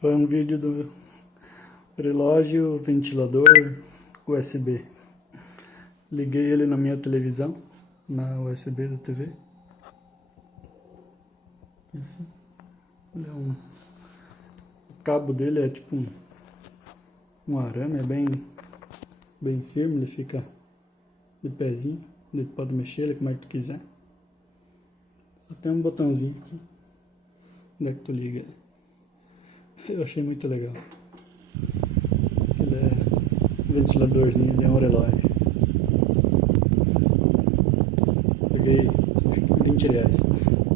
Foi um vídeo do relógio ventilador USB. Liguei ele na minha televisão, na USB da TV. Isso. O cabo dele é tipo um arame, é bem firme, ele fica de pezinho, ele pode mexer ele como é que tu quiser. Só tem um botãozinho aqui, onde é que tu liga ele. Eu achei muito legal. Ele é um ventiladorzinho de um relógio. Paguei R$20.